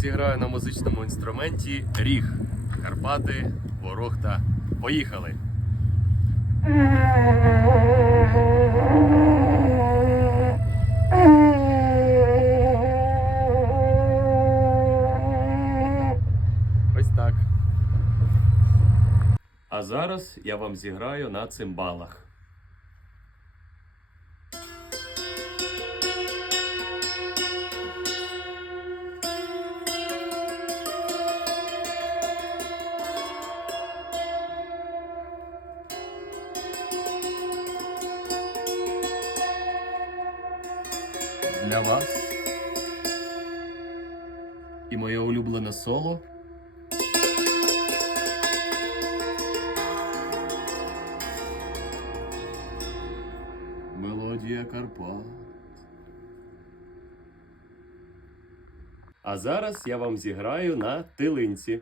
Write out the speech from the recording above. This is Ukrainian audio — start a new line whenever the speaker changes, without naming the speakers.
зіграю на музичному інструменті Ріг. Карпати, Ворохта. Поїхали! Ось так. А зараз я вам зіграю на цимбалах. Для вас. І моє улюблене соло. Мелодія Карпат. А зараз я вам зіграю на тилинці.